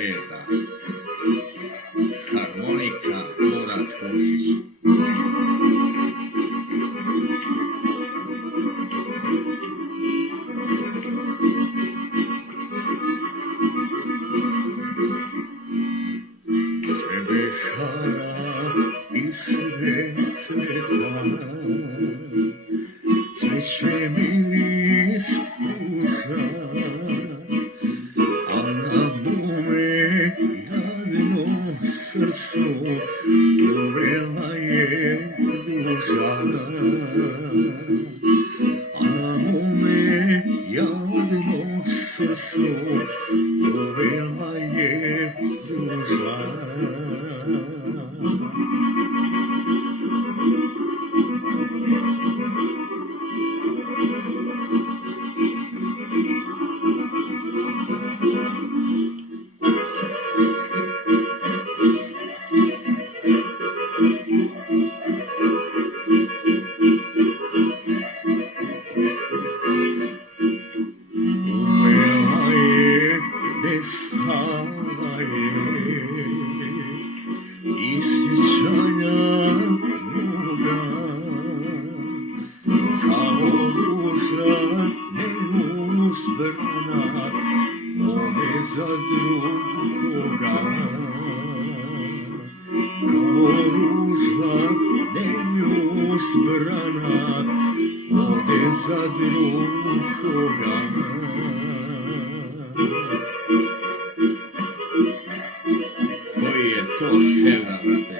sveta. Harmonika Murat Husić. Sebe šara i sve cveta, cveće miris puša, a na mome jadnom srcu gorela je duša. A na mome jadnom srcu gorela je duša. Stava je i sjećanja moga, kao duša neuzbrana, ode za drugoga. Kao duša neuzbrana, ode za drugoga. Koji je to Sevda, brate?